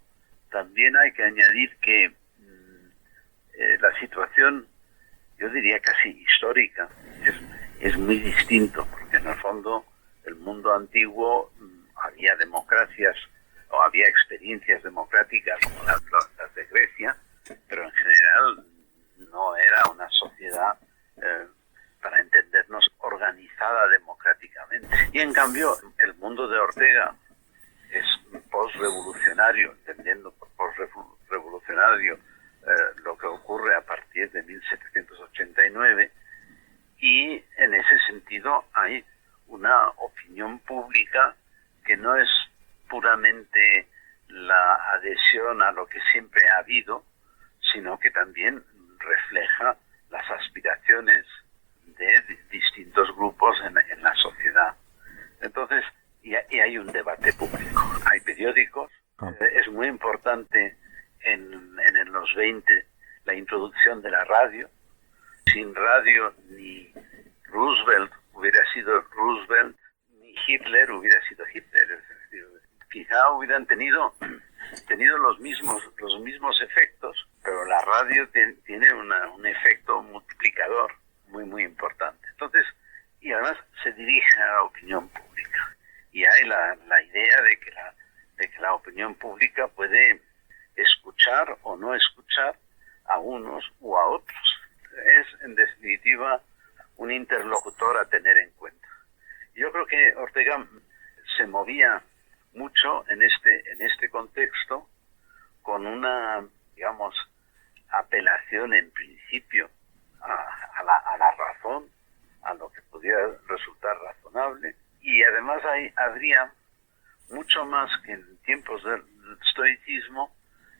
también hay que añadir que la situación, yo diría casi histórica, es muy distinto, porque en el fondo el mundo antiguo había democracias o había experiencias democráticas como las de Grecia, pero en general no era una sociedad, para entendernos, organizada democráticamente. Y en cambio el mundo de Ortega es post-revolucionario, entendiendo por post-revolucionario lo que ocurre a partir de 1789, y en ese sentido hay una opinión pública que no es puramente la adhesión a lo que siempre ha habido, sino que también refleja las aspiraciones de distintos grupos en la sociedad. Entonces, y hay un debate público, hay periódicos. Es muy importante en los 20 introducción de la radio. Sin radio ni Roosevelt hubiera sido Roosevelt, ni Hitler hubiera sido Hitler. Es decir, quizá hubieran tenido los mismos efectos, pero la radio tiene un efecto multiplicador muy importante. Entonces, y además se dirige a la opinión pública. Y hay la idea de que la opinión pública puede escuchar o no escuchar a unos u a otros. Es, en definitiva, un interlocutor a tener en cuenta. Yo creo que Ortega se movía mucho en este contexto con una, digamos, apelación en principio a la razón, a lo que podía resultar razonable, y además habría mucho más que en tiempos del estoicismo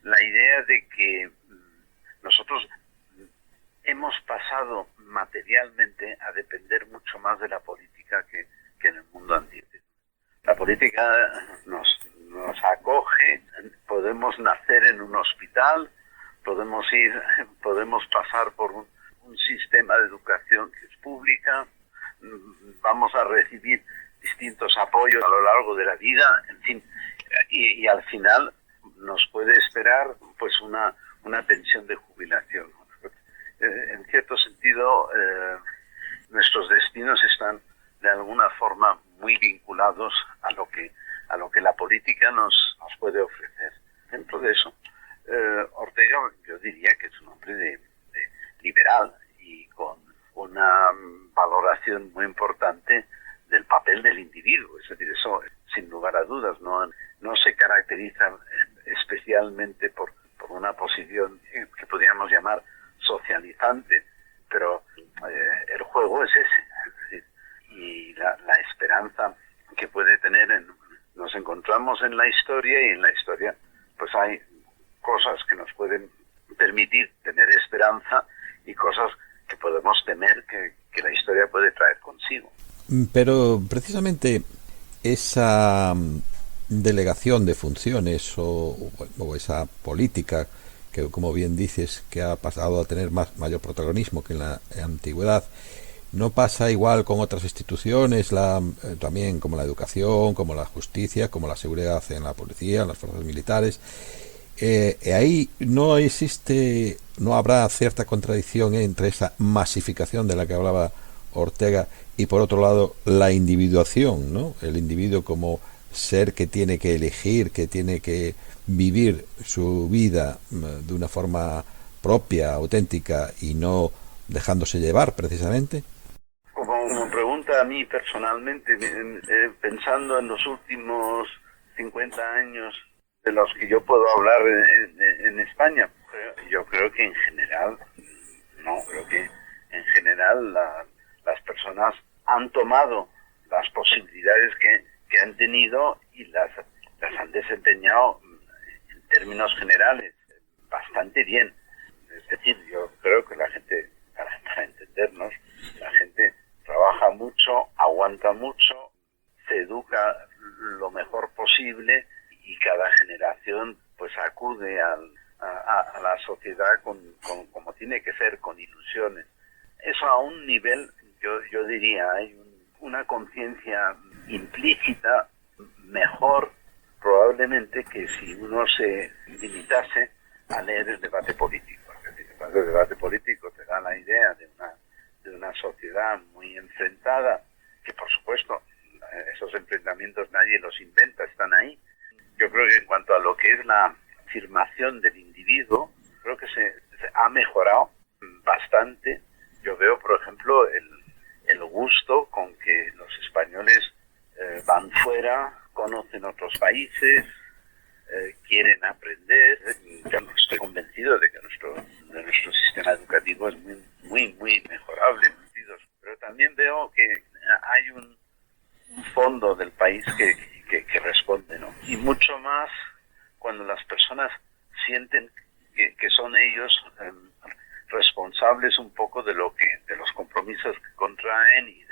la idea de que nosotros hemos pasado materialmente a depender mucho más de la política que en el mundo antiguo. La política nos acoge, podemos nacer en un hospital, podemos pasar por un sistema de educación que es pública, vamos a recibir distintos apoyos a lo largo de la vida, en fin, y al final nos puede esperar pues una pensión de jubilación. En cierto sentido, nuestros destinos están de alguna forma muy vinculados a lo que la política nos puede ofrecer. Dentro de eso, Ortega, yo diría que es un hombre de liberal y con una valoración muy importante del papel del individuo. Es decir, eso sin lugar a dudas no se caracteriza especialmente por una posición que podríamos llamar socializante, pero el juego es ese. Es decir, y la esperanza que puede tener nos encontramos en la historia, y en la historia pues hay cosas que nos pueden permitir tener esperanza y cosas que podemos temer que la historia puede traer consigo. Pero precisamente esa delegación de funciones o esa política que, como bien dices, que ha pasado a tener mayor protagonismo que en la antigüedad, no pasa igual con otras instituciones, también como la educación, como la justicia, como la seguridad en la policía, en las fuerzas militares. Ahí no habrá cierta contradicción entre esa masificación de la que hablaba Ortega y, por otro lado, la individuación, ¿no? El individuo como ser que tiene que elegir, que tiene que vivir su vida de una forma propia, auténtica, y no dejándose llevar, precisamente. Como pregunta a mí personalmente, pensando en los últimos 50 años de los que yo puedo hablar en España, yo creo que en general las personas han tomado las posibilidades que han tenido y las han desempeñado en términos generales bastante bien. Es decir, yo creo que la gente, para entendernos, la gente trabaja mucho, aguanta mucho, se educa lo mejor posible, y cada generación pues acude a la sociedad como tiene que ser, con ilusiones. Eso a un nivel, yo diría, hay una conciencia implícita mejor probablemente que si uno se limitase a leer el debate político. Es decir, el debate político te da la idea de una sociedad muy enfrentada, que por supuesto esos enfrentamientos nadie los inventa, están ahí. Yo creo que en cuanto a lo que es la afirmación del individuo, creo que se ha mejorado bastante. Yo veo, por ejemplo, el gusto con que los españoles van fuera, conocen otros países, quieren aprender. Yo no estoy convencido de que nuestro sistema educativo es muy mejorable en sentidos, pero también veo que hay un fondo del país que responde, ¿no? Y mucho más cuando las personas sienten que son ellos responsables un poco de los compromisos que contraen y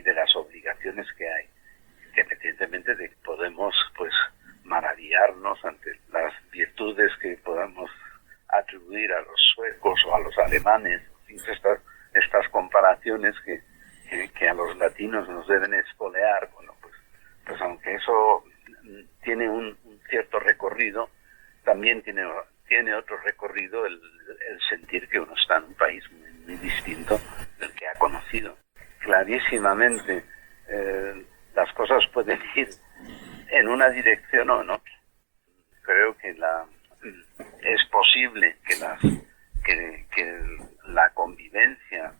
de las obligaciones que hay, independientemente de que podemos pues maravillarnos ante las virtudes que podamos atribuir aludir a los suecos o a los alemanes, estas comparaciones que a los latinos nos deben espolear. Bueno, pues aunque eso tiene un cierto recorrido, también tiene otro recorrido el sentir que uno está en un país muy, muy distinto del que ha conocido. Clarísimamente las cosas pueden ir en una dirección o en otra. Creo que es posible que la convivencia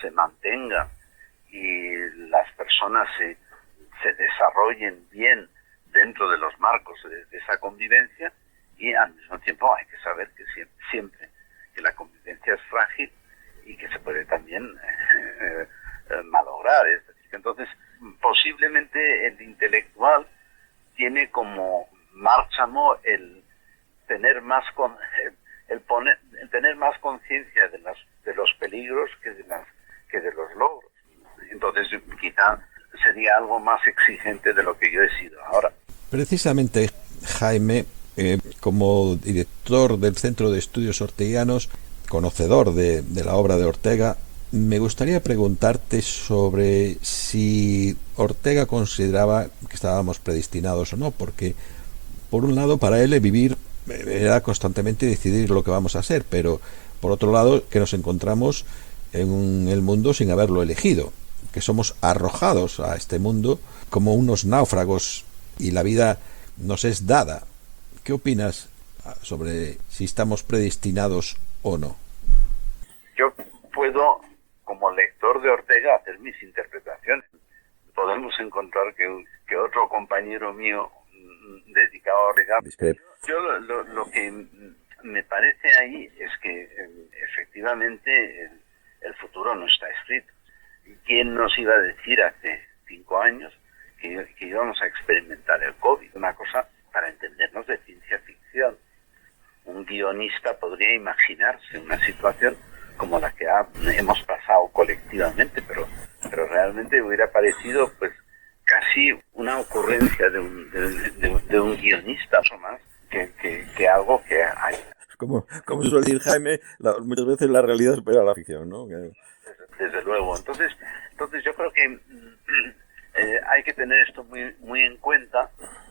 se mantenga y las personas se desarrollen bien dentro de los marcos de esa convivencia, y al mismo tiempo hay que saber que siempre que la convivencia es frágil y que se puede también malograr. Es decir, que entonces posiblemente el intelectual tiene como márchamo el tener más conciencia de los peligros que de los logros. Entonces quizá sería algo más exigente de lo que yo he sido ahora. Precisamente, Jaime, como director del Centro de Estudios Orteguianos, conocedor de la obra de Ortega, me gustaría preguntarte sobre si Ortega consideraba que estábamos predestinados o no, porque por un lado para él vivir era constantemente decidir lo que vamos a hacer, pero por otro lado que nos encontramos en el mundo sin haberlo elegido, que somos arrojados a este mundo como unos náufragos y la vida nos es dada. ¿Qué opinas sobre si estamos predestinados o no? Yo puedo, como lector de Ortega, hacer mis interpretaciones. Podemos encontrar que otro compañero mío dedicado a Ortega... Yo lo que me parece ahí es que efectivamente el futuro no está escrito. ¿Quién nos iba a decir hace 5 años que íbamos a experimentar el COVID? Una cosa, para entendernos, de ciencia ficción. Un guionista podría imaginarse una situación como la que hemos pasado colectivamente, pero realmente hubiera parecido pues casi una ocurrencia de un guionista o más que algo que hay. Como suele decir Jaime, muchas veces la realidad supera la ficción, ¿no? Desde luego. Entonces yo creo que hay que tener esto muy, muy en cuenta,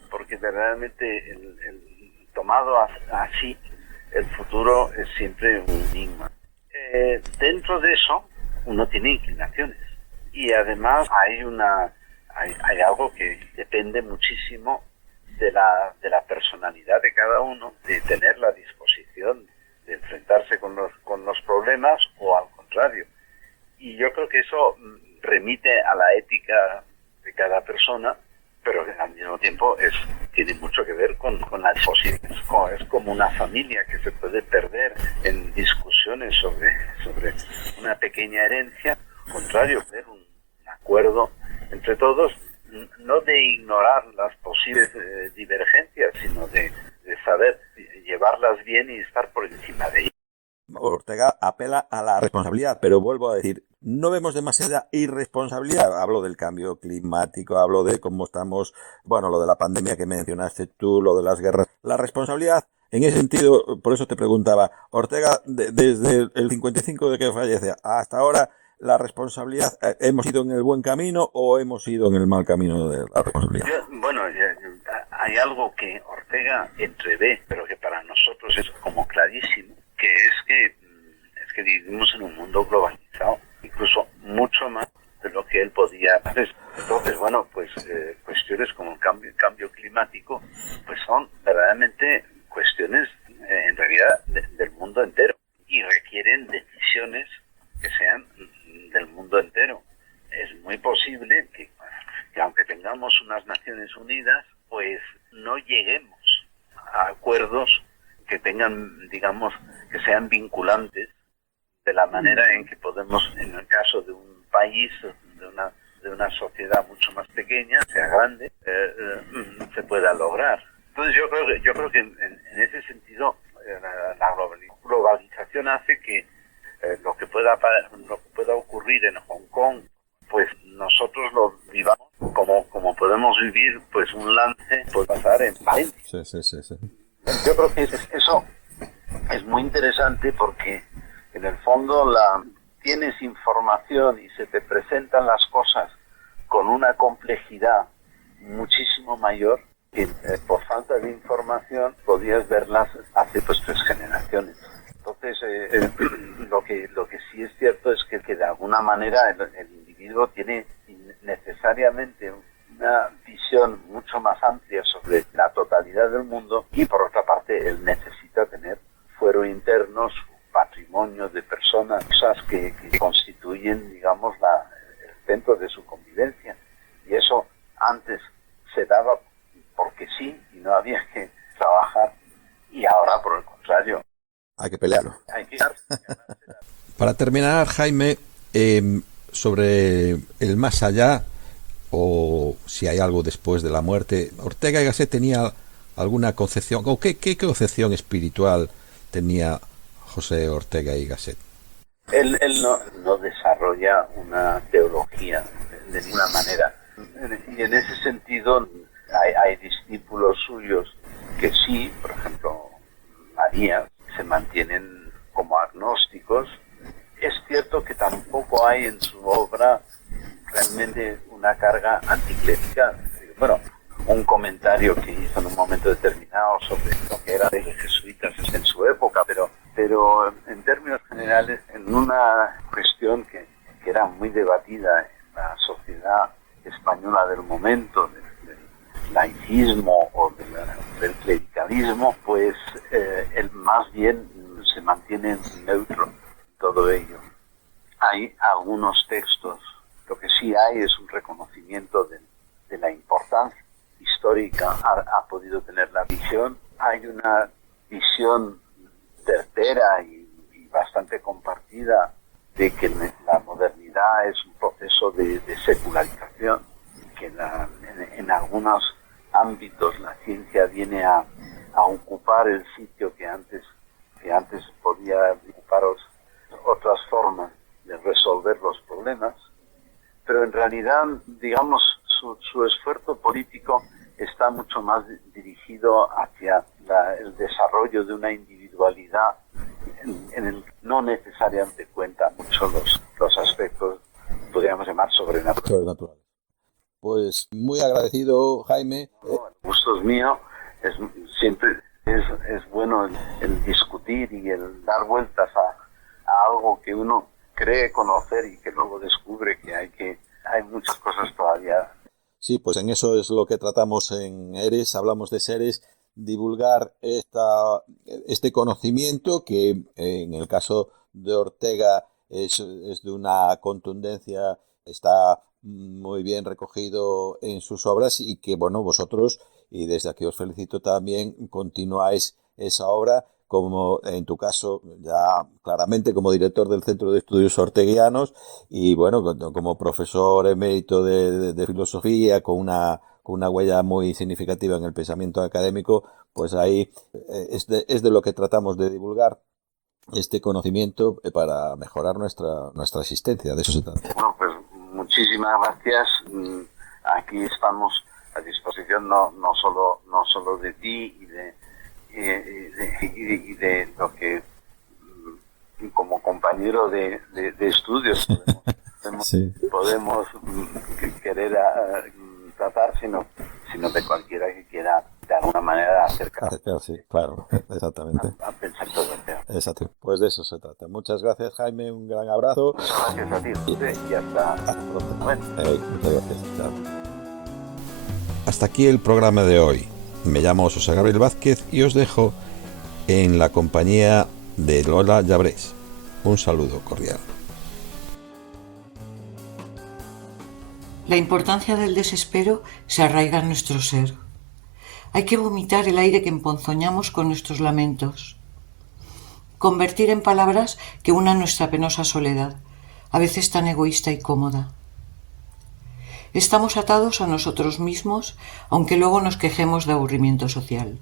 porque realmente tomado así, el futuro es siempre un enigma. Dentro de eso, uno tiene inclinaciones. Y además hay algo que depende muchísimo de la personalidad de cada uno, de tener la disposición de enfrentarse con los problemas o al contrario. Y yo creo que eso remite a la ética de cada persona, pero que al mismo tiempo tiene mucho que ver con la disposición. Es como una familia que se puede perder en discusiones sobre una pequeña herencia. Al contrario, tener un acuerdo entre todos, no de ignorar las posibles divergencias, sino de saber llevarlas bien y estar por encima de ellas. Ortega apela a la responsabilidad, pero vuelvo a decir, no vemos demasiada irresponsabilidad. Hablo del cambio climático, hablo de cómo estamos, lo de la pandemia que mencionaste tú, lo de las guerras. La responsabilidad, en ese sentido, por eso te preguntaba, Ortega, desde el 55 de que fallece hasta ahora, la responsabilidad, ¿hemos ido en el buen camino o hemos ido en el mal camino de la responsabilidad? Hay algo que Ortega entrevé, pero que para nosotros es como clarísimo, que es que vivimos en un mundo globalizado, incluso mucho más de lo que él podía hacer. Entonces, cuestiones como el cambio climático, pues son verdaderamente cuestiones, en realidad, del mundo entero, y requieren decisiones que sean del mundo entero. Es muy posible que aunque tengamos unas Naciones Unidas, pues no lleguemos a acuerdos que tengan, digamos, que sean vinculantes de la manera en que podemos, en el caso de un país, de una sociedad mucho más pequeña, sea grande, se pueda lograr. Entonces yo creo que en ese sentido la globalización hace que lo que pueda ocurrir en Hong Kong, pues nosotros lo vivamos como podemos vivir pues un lance puede pasar en Valencia. Sí. Yo creo que eso es muy interesante porque en el fondo tienes información y se te presentan las cosas con una complejidad muchísimo mayor que por falta de información podías verlas hace pues 3 generaciones. Entonces lo que sí es cierto es que de alguna manera el individuo tiene necesariamente una visión mucho más amplia sobre la totalidad del mundo, y por otra parte él necesita tener fuero interno, su patrimonio de personas, cosas que constituyen, digamos, el centro de su convivencia. Y eso antes se daba porque sí y no había que trabajar, y ahora por el contrario hay que pelearlo. Hay que... Para terminar, Jaime, sobre el más allá, o si hay algo después de la muerte, Ortega y Gasset tenía alguna concepción, o qué concepción espiritual tenía José Ortega y Gasset. Él no desarrolla una teología de ninguna manera, y en ese sentido hay discípulos suyos que sí, por ejemplo María, se mantienen como agnósticos. Es cierto que tampoco hay en su obra realmente una carga anticlerical. Bueno, un comentario que hizo en un momento determinado sobre lo que era de los jesuitas en su época, pero en términos generales, en una cuestión que era muy debatida en la sociedad española del momento, del laicismo o del clericalismo, pues él más bien se mantiene neutro en todo ello. Hay algunos textos, lo que sí hay es un reconocimiento de la importancia histórica ha podido tener la visión. Hay una visión certera y bastante compartida de que la modernidad es un proceso de secularización, que en algunos ámbitos la ciencia viene a ocupar el sitio que antes podía ocupar otras formas de resolver los problemas, pero en realidad, digamos, su esfuerzo político está mucho más dirigido hacia el desarrollo de una individualidad en el que no necesariamente cuenta mucho los aspectos, podríamos llamar, sobrenaturales. Pues muy agradecido, Jaime. El gusto es mío. Siempre es bueno el discutir y el dar vueltas a algo que uno cree conocer y que luego descubre que hay muchas cosas todavía. Sí, pues en eso es lo que tratamos en Eres, hablamos de seres, divulgar este conocimiento que en el caso de Ortega es de una contundencia, está muy bien recogido en sus obras, y que, bueno, vosotros, y desde aquí os felicito también, continuáis esa obra, como en tu caso ya claramente como director del Centro de Estudios Orteguianos, y bueno, como profesor emérito de filosofía, con una huella muy significativa en el pensamiento académico. Pues ahí es de lo que tratamos de divulgar, este conocimiento para mejorar nuestra existencia. De eso se trata. Bueno, pues muchísimas gracias. Aquí estamos a disposición no solo de ti y de lo que como compañero de estudios podemos querer tratar, sino de cualquiera que quiera de alguna manera acercarse, claro, exactamente, a pensar todo el tema. Exacto, pues de eso se trata. Muchas gracias, Jaime, un gran abrazo. Muchas gracias a ti, José, y hasta pronto. Bueno. Muchas gracias. Chao. Hasta aquí el programa de hoy. Me llamo José Gabriel Vázquez y os dejo en la compañía de Lola Llabrés. Un saludo cordial. La importancia del desespero se arraiga en nuestro ser. Hay que vomitar el aire que emponzoñamos con nuestros lamentos. Convertir en palabras que unan nuestra penosa soledad, a veces tan egoísta y cómoda. Estamos atados a nosotros mismos, aunque luego nos quejemos de aburrimiento social.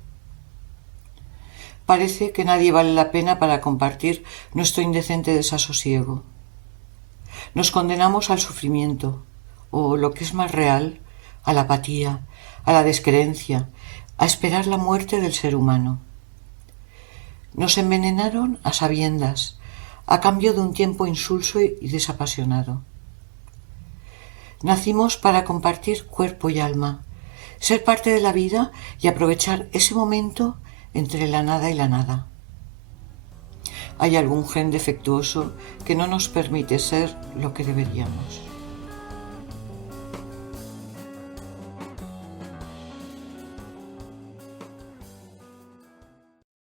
Parece que nadie vale la pena para compartir nuestro indecente desasosiego. Nos condenamos al sufrimiento, o, lo que es más real, a la apatía, a la descreencia, a esperar la muerte del ser humano. Nos envenenaron a sabiendas, a cambio de un tiempo insulso y desapasionado. Nacimos para compartir cuerpo y alma, ser parte de la vida y aprovechar ese momento entre la nada y la nada. Hay algún gen defectuoso que no nos permite ser lo que deberíamos.